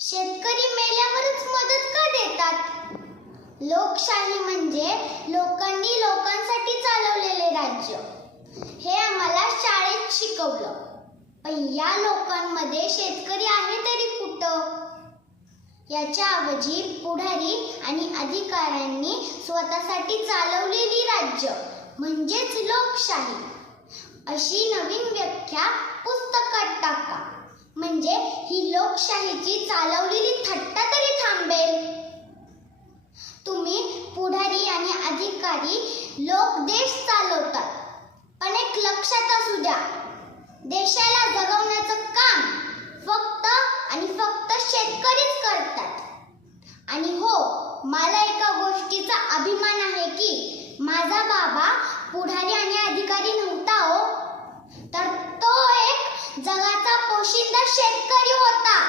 शेतकरी मेल्यावरच मदत का देतात? लोकशाही म्हणजे लोकांनी लोकांसाठी चालवलेले राज्य. हे आम्हाला शाळेत शिकवलं. पण या लोकांमध्ये शेतकरी आहे तरी कुठं? याच्या ऐवजी पुढारी आणि अधिकाऱ्यांनी स्वतःसाठी चालवलेली राज्य म्हणजेच लोकशाही. अशी नवीन व्याख्या म्हणजे ही लोकशाहीची चालवलेली थट्टा तरी थांबेल. तुम्ही पुढारी आणि अधिकारी लोक देश चालवतात. पण एक लक्षात असू द्या. देशाला जगवण्याचं काम फक्त आणि फक्त शेतकरीच करतात. आणि हो मला एका गोष्टीचा अभिमान आहे की माझा बाबा पुढारी आणि अधिकारी नव्हता हो. तर तो एक जग पोशिंदा शेतकरी होता.